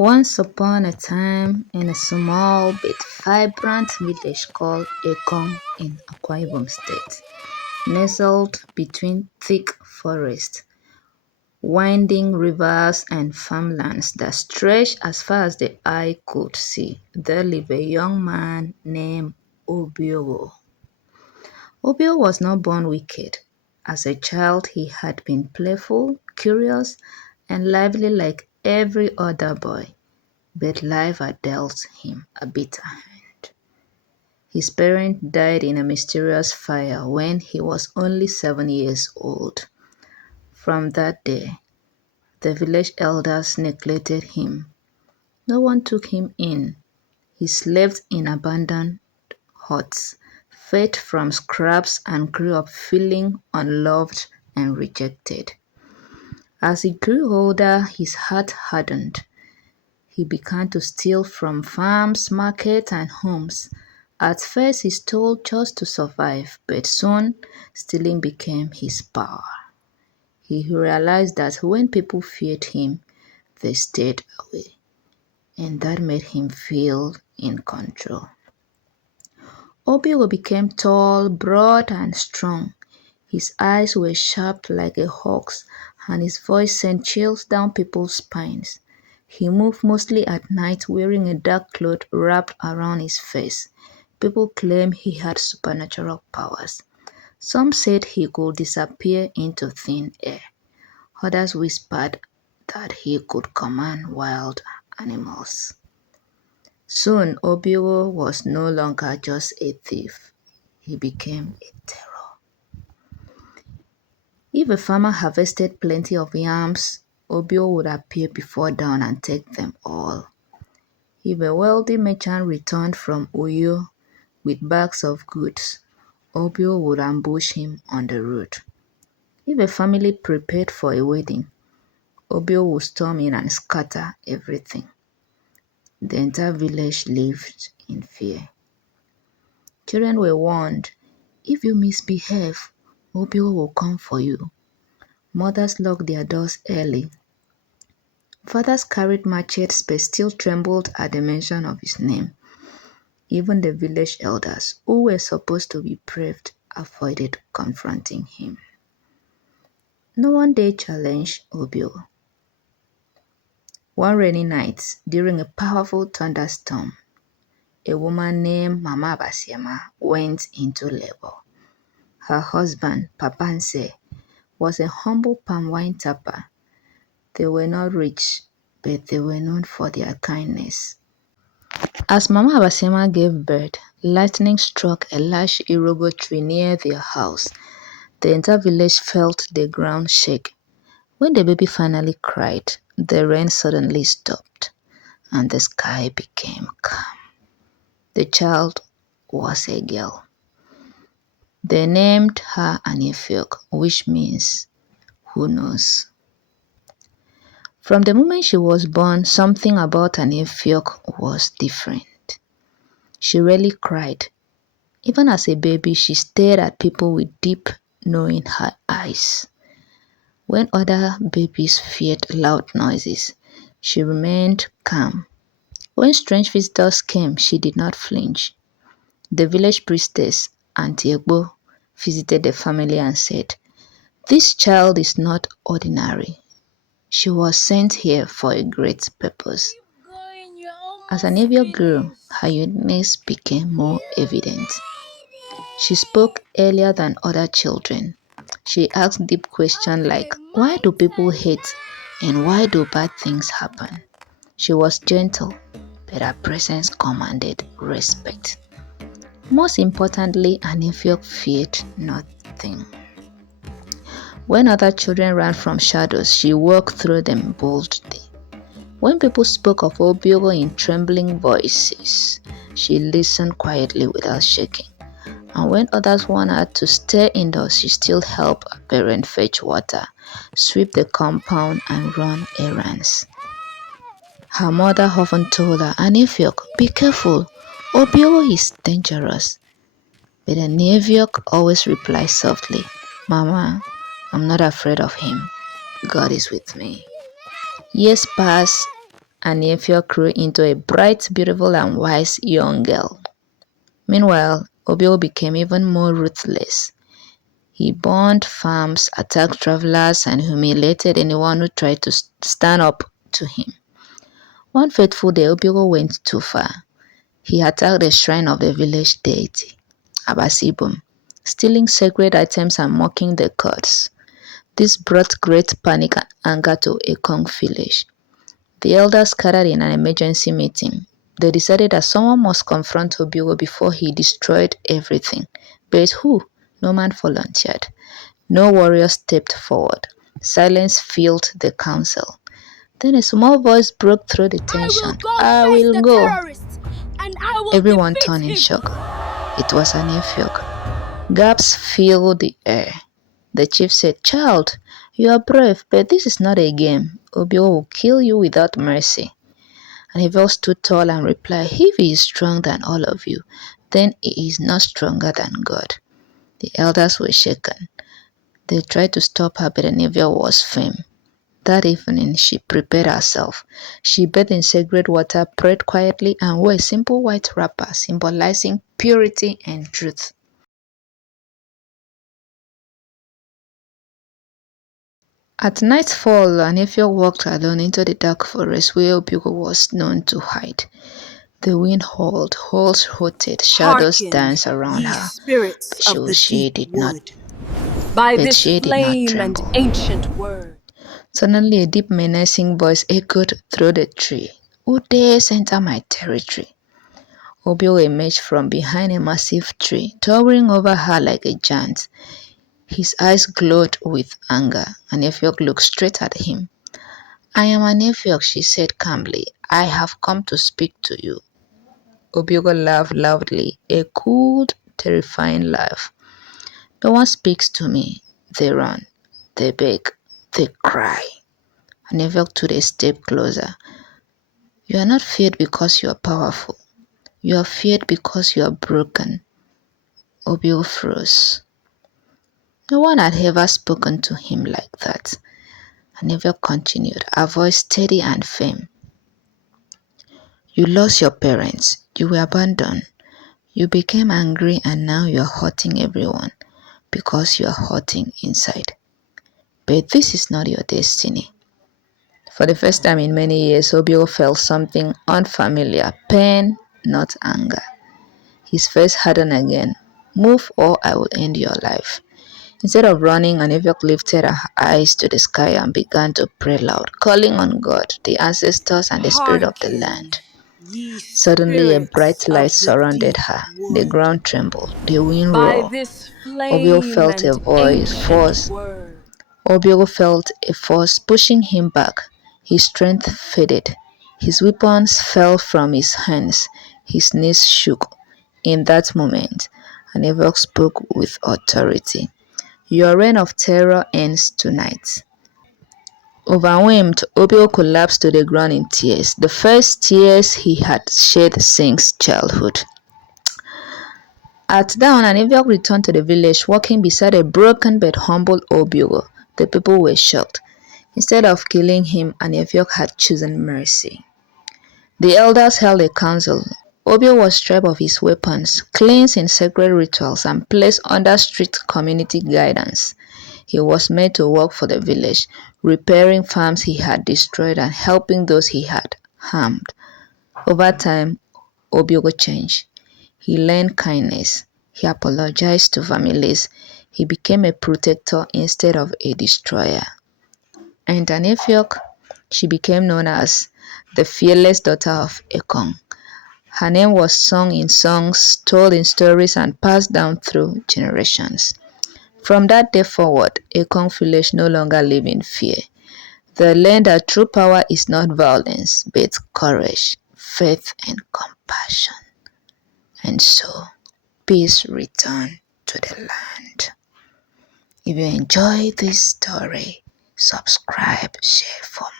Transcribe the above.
Once upon a time, in a small but vibrant village called Ekong in Akwa Ibom State, nestled between thick forests, winding rivers and farmlands that stretched as far as the eye could see, there lived a young man named Obio. Obio was not born wicked. As a child, he had been playful, curious, and lively like every other boy. But life had dealt him a bitter hand. His parents died in a mysterious fire when he was only 7 years old. From that day, the village elders neglected him. No one took him in. He slept in abandoned huts, fed from scraps, and grew up feeling unloved and rejected. As he grew older, his heart hardened. He began to steal from farms, markets, and homes. At first, he stole just to survive, but soon stealing became his power. He realized that when people feared him, they stayed away, and that made him feel in control. Obiwo became tall, broad, and strong. His eyes were sharp like a hawk's, and his voice sent chills down people's spines. He moved mostly at night wearing a dark cloth wrapped around his face. People claimed he had supernatural powers. Some said he could disappear into thin air. Others whispered that he could command wild animals. Soon, Obiwo was no longer just a thief. He became a terror. If a farmer harvested plenty of yams, Obiwo would appear before dawn and take them all. If a wealthy merchant returned from Uyo with bags of goods, Obiwo would ambush him on the road. If a family prepared for a wedding, Obiwo would storm in and scatter everything. The entire village lived in fear. Children were warned, if you misbehave, Obiwo will come for you. Mothers locked their doors early. Fathers carried machetes but still trembled at the mention of his name. Even the village elders, who were supposed to be brave, avoided confronting him. No one dared challenge Obiwo. One rainy night, during a powerful thunderstorm, a woman named Mama Basiama went into labor. Her husband, Papanse, was a humble palm wine tapper. They were not rich, but they were known for their kindness. As Mama Abasema gave birth, lightning struck a large irogo tree near their house. The entire village felt the ground shake. When the baby finally cried, the rain suddenly stopped, and the sky became calm. The child was a girl. They named her Anifiok, which means who knows. From the moment she was born, something about Anifiok was different. She rarely cried. Even as a baby, she stared at people with deep knowing in her eyes. When other babies feared loud noises, she remained calm. When strange visitors came, she did not flinch. The village priestess, Auntie Egbo, visited the family and said, "This child is not ordinary. She was sent here for a great purpose." As Anivia grew, her uniqueness became more evident. She spoke earlier than other children. She asked deep questions like, why do people hate and why do bad things happen? She was gentle, but her presence commanded respect. Most importantly, Anifiok feared nothing. When other children ran from shadows, she walked through them boldly. When people spoke of Obiogo in trembling voices, she listened quietly without shaking. And when others wanted to stay indoors, she still helped her parents fetch water, sweep the compound, and run errands. Her mother often told her, "Anifiok, be careful, Obiogo is dangerous." But Anifiok always replied softly, "Mama, I'm not afraid of him. God is with me." Years passed and Efio grew into a bright, beautiful, and wise young girl. Meanwhile, Obio became even more ruthless. He burned farms, attacked travelers, and humiliated anyone who tried to stand up to him. One fateful day, Obio went too far. He attacked the shrine of the village deity, Abasibum, stealing sacred items and mocking the gods. This brought great panic and anger to Ekong village. The elders gathered in an emergency meeting. They decided that someone must confront Obigo before he destroyed everything. But who? No man volunteered. No warrior stepped forward. Silence filled the council. Then a small voice broke through the tension. I will go. And I will Everyone defeat turned in him. shock. It was Anefiok. Gasps filled the air. The chief said, Child, you are brave, but this is not a game. Obio will kill you without mercy. And Evel stood tall and replied, If he is stronger than all of you, then he is not stronger than God. The elders were shaken. They tried to stop her, but Evel was firm. That evening, she prepared herself. She bathed in sacred water, prayed quietly, and wore a simple white wrapper symbolizing purity and truth. At nightfall, Anefio walked alone into the dark forest where Obigo was known to hide. The wind howled, holes rotated, shadows Hearken, danced around ye her, spirits but of the she deep did not. wood, by But this she did not flame and tremble. ancient word. Suddenly, a deep, menacing voice echoed through the tree. Who dares enter my territory? Obio emerged from behind a massive tree, towering over her like a giant. His eyes glowed with anger. Anefiok looked straight at him. I am Anefiok, she said calmly. I have come to speak to you. Obiogo laughed loudly, a cool, terrifying laugh. No one speaks to me. They run, they beg, they cry. Anefiok took a step closer. You are not feared because you are powerful. You are feared because you are broken. Obio froze. No one had ever spoken to him like that. Anefiok continued, her voice steady and firm. You lost your parents. You were abandoned. You became angry and now you are hurting everyone because you are hurting inside. But this is not your destiny. For the first time in many years, Obio felt something unfamiliar, pain, not anger. His face hardened again. Move or I will end your life. Instead of running, Aneviok lifted her eyes to the sky and began to pray loud, calling on God, the ancestors, and the spirit of the Hearken, land. ye Suddenly, a spirits bright light of the surrounded deep her. The wood, ground trembled, the wind by roared. this Obio flame felt a and ancient force. word. Obio felt a force pushing him back. His strength faded. His weapons fell from his hands. His knees shook. In that moment, Aneviok spoke with authority. Your reign of terror ends tonight. Overwhelmed, Obio collapsed to the ground in tears, the first tears he had shed since childhood. At dawn, Aniviok returned to the village, walking beside a broken but humble Obio. The people were shocked. Instead of killing him, Aniviok had chosen mercy. The elders held a council. Obio was stripped of his weapons, cleansed in sacred rituals, and placed under strict community guidance. He was made to work for the village, repairing farms he had destroyed and helping those he had harmed. Over time, Obiogo changed. He learned kindness. He apologized to families. He became a protector instead of a destroyer. And Anefiok, she became known as the fearless daughter of Ekong. Her name was sung in songs, told in stories, and passed down through generations. From that day forward, Ekong village no longer lived in fear. They learned that true power is not violence, but courage, faith, and compassion. And so, peace returned to the land. If you enjoy this story, subscribe, share for more.